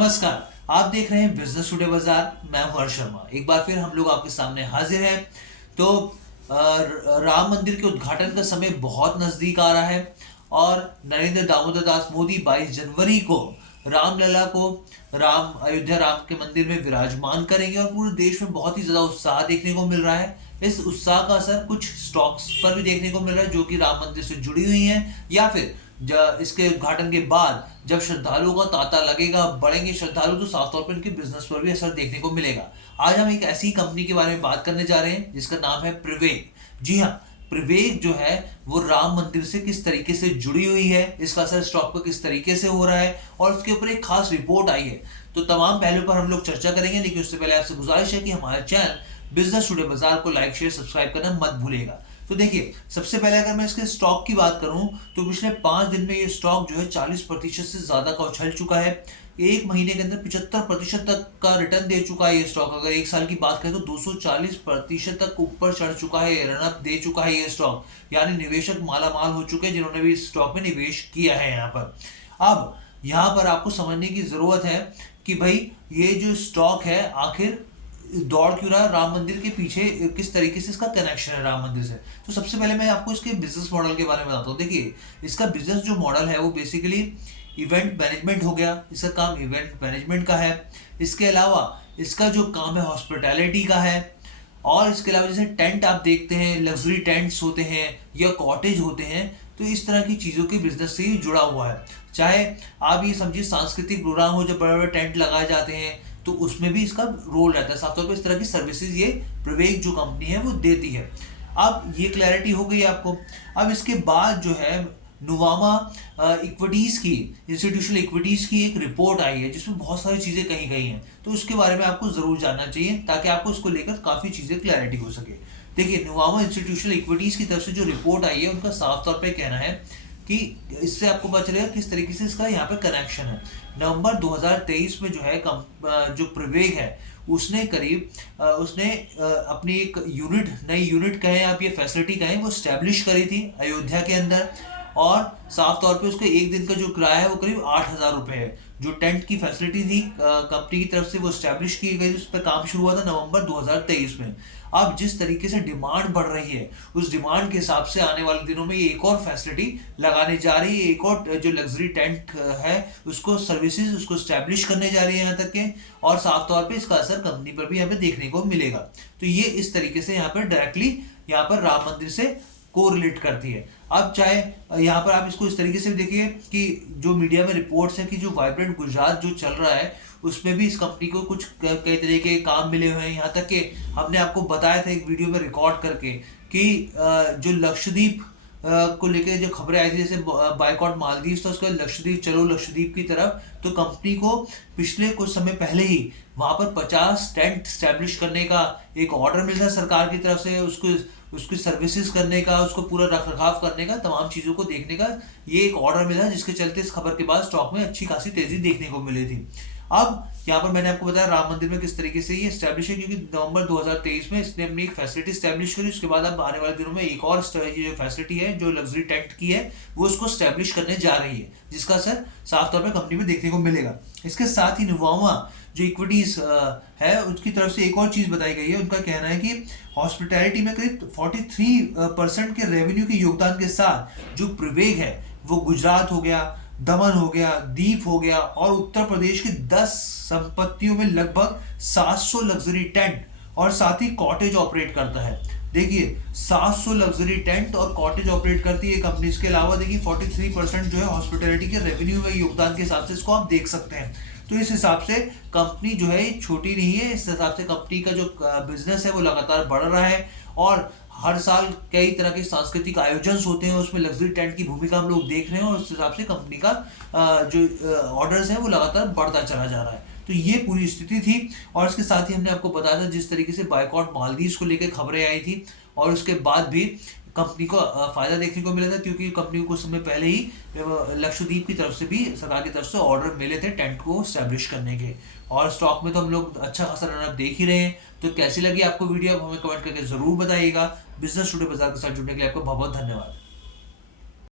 नमस्कार। आप देख रहे हैं बिजनेस टुडे बाजार। मैं हूं हर्ष शर्मा। एक बार फिर हम लोग आपके सामने हाजिर हैं। तो राम मंदिर के उद्घाटन का समय बहुत नजदीक आ रहा है और नरेंद्र दामोदर दास मोदी 22 जनवरी को रामलला को अयोध्या राम के मंदिर में विराजमान करेंगे और पूरे देश में बहुत ही ज्यादा उत्साह देखने को मिल रहा है। इस उत्साह का असर कुछ स्टॉक्स पर भी देखने को मिल रहा है जो कि राम मंदिर से जुड़ी हुई हैं, या फिर इसके उद्घाटन के बाद जब श्रद्धालुओं का तांता लगेगा, बढ़ेंगे श्रद्धालु, तो साफ तौर पर इनके बिजनेस पर भी असर देखने को मिलेगा। आज हम एक ऐसी कंपनी के बारे में बात करने जा रहे हैं जिसका नाम है प्रिवेग। जी हाँ, प्रिवेग जो है वो राम मंदिर से किस तरीके से जुड़ी हुई है, इसका असर स्टॉक पर किस तरीके से हो रहा है और उसके ऊपर एक खास रिपोर्ट आई है। तो तमाम पहलुओं पर हम लोग चर्चा करेंगे, लेकिन उससे पहले आपसे गुजारिश है कि हमारे चैनल बिजनेस टुडे बाजार को लाइक शेयर सब्सक्राइब करना मत भूलिएगा। तो देखिए, सबसे पहले अगर मैं इसके स्टॉक की बात करूं तो पिछले 5 दिन में ये स्टॉक जो है 40% से ज्यादा का उछल चुका है। एक महीने के अंदर 75% तक का रिटर्न दे चुका है ये स्टॉक। अगर एक साल की बात करें तो 240% तक ऊपर चढ़ चुका है, रनअप दे चुका है ये स्टॉक। यानी निवेशक मालामाल हो चुके हैं जिन्होंने भी इस स्टॉक में निवेश किया है। यहाँ पर अब यहाँ पर आपको समझने की जरूरत है कि भाई ये जो स्टॉक है आखिर दौड़ क्यों रहा है, राम मंदिर के पीछे किस तरीके से इसका कनेक्शन है राम मंदिर से। तो सबसे पहले मैं आपको इसके बिजनेस मॉडल के बारे में बताता हूँ। देखिए, इसका बिजनेस जो मॉडल है वो बेसिकली इवेंट मैनेजमेंट हो गया। इसका काम इवेंट मैनेजमेंट का है। इसके अलावा इसका जो काम है हॉस्पिटैलिटी का है। और इसके अलावा जैसे टेंट आप देखते हैं, लग्जरी टेंट्स होते हैं या कॉटेज होते हैं, तो इस तरह की चीज़ों के बिजनेस से ही जुड़ा हुआ है। चाहे आप ये समझिए सांस्कृतिक प्रोग्राम हो, जब बड़े बड़े टेंट लगाए जाते हैं तो उसमें भी इसका रोल रहता है। साफ तौर पर इस तरह की सर्विसेज ये प्रिवेग जो कंपनी है वो देती है। अब ये क्लैरिटी हो गई आपको। अब इसके बाद जो है नुवामा इक्विटीज की, इंस्टीट्यूशनल इक्विटीज की एक रिपोर्ट आई है जिसमें बहुत सारी चीजें कही गई हैं। तो उसके बारे में आपको जरूर जानना चाहिए ताकि आपको इसको लेकर काफी चीजें क्लैरिटी हो सके। देखिए, नुवामा इंस्टीट्यूशनल इक्विटीज की तरफ से जो रिपोर्ट आई है उनका साफ तौर पर कहना है कि इससे आपको पता चलेगा किस तरीके से इसका यहाँ पे कनेक्शन है। नवंबर 2023 में जो है जो प्रिवेग है उसने अपनी एक नई यूनिट कहें आप, ये फैसिलिटी कहें, वो स्टैब्लिश करी थी अयोध्या के अंदर। और साफ तौर पे उसके एक दिन का जो किराया है वो करीब 8,000 रुपये है। जो टेंट की फैसिलिटी थी कंपनी की तरफ से वो स्टैब्लिश की गई, उस पर काम शुरू हुआ था नवंबर 2023 में। अब जिस तरीके से डिमांड बढ़ रही है उस डिमांड के हिसाब से आने वाले दिनों में ये एक और फैसिलिटी लगाने जा रही है। एक और जो लग्जरी टेंट है उसको सर्विसेज उसको स्टैब्लिश करने जा रही है यहाँ तक के। और साफ तौर पे इसका असर कंपनी पर भी यहाँ पे देखने को मिलेगा। तो ये इस तरीके से यहाँ पर डायरेक्टली यहाँ पर राम मंदिर से कोरिलेट करती है। अब चाहे यहाँ पर आप इसको इस तरीके से भी देखिए कि जो मीडिया में रिपोर्ट्स है कि जो वाइब्रेंट गुजरात जो चल रहा है उसमें भी इस कंपनी को कुछ कई तरह के काम मिले हुए हैं। यहाँ तक कि हमने आपको बताया था एक वीडियो में रिकॉर्ड करके कि जो लक्षद्वीप को लेकर जो खबरें आई थी, जैसे बाइकॉट मालदीव था, उसके बाद लक्षद्वीप, चलो लक्षद्वीप की तरफ, तो कंपनी को पिछले कुछ समय पहले ही वहां पर 50 टेंट स्टैब्लिश करने का एक ऑर्डर मिला सरकार की तरफ से। उसकी सर्विसेज करने का, उसको पूरा रख रखाव करने का, तमाम चीज़ों को देखने का ये एक ऑर्डर मिला, जिसके चलते इस खबर के बाद स्टॉक में अच्छी खासी तेजी देखने को मिली थी। अब यहाँ पर मैंने आपको बताया राम मंदिर में किस तरीके से ये स्टैब्लिश है, क्योंकि नवंबर 2023 में इसने अपनी एक फैसिलिटी स्टैब्लिश करी। उसके बाद अब आने वाले दिनों में एक और ये जो फैसिलिटी है जो लग्जरी टेंट की है वो उसको स्टैब्लिश करने जा रही है, जिसका असर साफ तौर पर कंपनी में देखने को मिलेगा। इसके साथ ही नुवामा जो इक्विटीज है उसकी तरफ से एक और चीज बताई गई है। उनका कहना है कि हॉस्पिटैलिटी में करीब 43% के रेवेन्यू के योगदान के साथ जो प्रिवेग है वो गुजरात हो गया, दमन हो गया, दीप हो गया और उत्तर प्रदेश की 10 संपत्तियों में लगभग 700 लग्जरी टेंट और साथ ही कॉटेज ऑपरेट करता है। देखिए, 700 लग्जरी टेंट और कॉटेज ऑपरेट करती है कंपनी। इसके अलावा देखिए 43% जो है हॉस्पिटैलिटी के रेवेन्यू में योगदान के हिसाब से इसको आप देख सकते हैं। तो इस हिसाब से कंपनी जो है छोटी नहीं है। इस हिसाब से कंपनी का जो बिजनेस है वो लगातार बढ़ रहा है और हर साल कई तरह के सांस्कृतिक आयोजन होते हैं, उसमें लग्जरी टेंट की भूमिका हम लोग देख रहे हैं और उस हिसाब से कंपनी का जो ऑर्डर्स है वो लगातार बढ़ता चला जा रहा है। तो ये पूरी स्थिति थी। और इसके साथ ही हमने आपको बताया था जिस तरीके से बाइकॉट मालदीव को लेकर खबरें आई थी और उसके बाद भी कंपनी को फायदा देखने को मिला था, क्योंकि कंपनी को कुछ समय पहले ही लक्षद्वीप की तरफ से भी सरकार की तरफ से ऑर्डर मिले थे टेंट को स्टैब्लिश करने के। और स्टॉक में तो हम लोग अच्छा खासा रनअप देख ही रहे हैं। तो कैसी लगी आपको वीडियो, हमें कमेंट करके जरूर बताइएगा। बिजनेस टुडे बाजार के साथ जुड़ने के लिए आपको बहुत बहुत धन्यवाद।